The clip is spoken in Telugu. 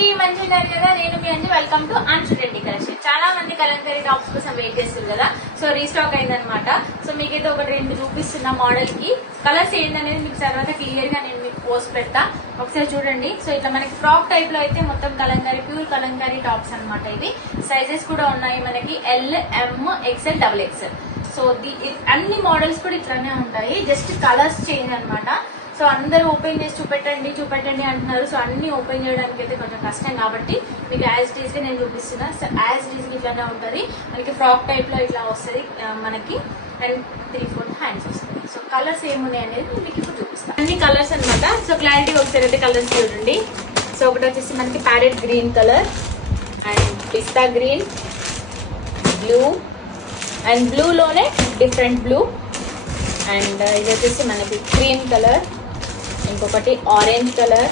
అందరికీ మంచి ఉన్నారు కదా. నేను మీ Anju. Welcome to Anju trendy collection. చాలా మంది కలంకారీ టాప్స్ కోసం వెయిట్ చేస్తారు కదా. సో రీస్టాక్ అయిందనమాట. సో మీకైతే ఒకటి రెండు చూపిస్తున్న మోడల్ కి కలర్స్ ఏంటనేది మీకు తర్వాత క్లియర్ గా నేను మీకు పోస్ట్ పెడతా, ఒకసారి చూడండి. సో ఇట్లా మనకి ఫ్రాక్ టైప్ లో అయితే మొత్తం కలంకారీ, ప్యూర్ కలంకారీ టాప్స్ అనమాట. ఇవి సైజెస్ కూడా ఉన్నాయి మనకి ఎల్, ఎం, ఎక్స్ఎల్, డబుల్ ఎక్స్ఎల్. సో అన్ని మోడల్స్ కూడా ఇట్లానే ఉంటాయి, జస్ట్ కలర్స్ చేంజ్ అనమాట. సో అందరూ ఓపెన్ చేసి చూపెట్టండి అంటున్నారు. సో అన్ని ఓపెన్ చేయడానికి అయితే కొంచెం కష్టం కాబట్టి మీకు యాజ్ డీస్ గా నేను చూపిస్తున్నా. సో యాజ్ డీస్ గా ఇట్లానే ఉంటుంది మనకి, ఫ్రాక్ టైప్ లో ఇట్లా వస్తుంది మనకి, అండ్ 3/4 హ్యాండ్స్ వస్తుంది. సో కలర్స్ ఏమున్నాయి అనేది మీకు ఇప్పుడు చూపిస్తాను. అన్ని కలర్స్ అనమాట. సో క్లారిటీ ఒకసారి అయితే కలర్స్ చూడండి. సో ఒకటి వచ్చేసి మనకి parrot green colour, and pista green, blue, and బ్లూలోనే డిఫరెంట్ బ్లూ, అండ్ ఇది వచ్చేసి మనకి క్రీమ్ కలర్, ఇంకొకటి ఆరెంజ్ కలర్,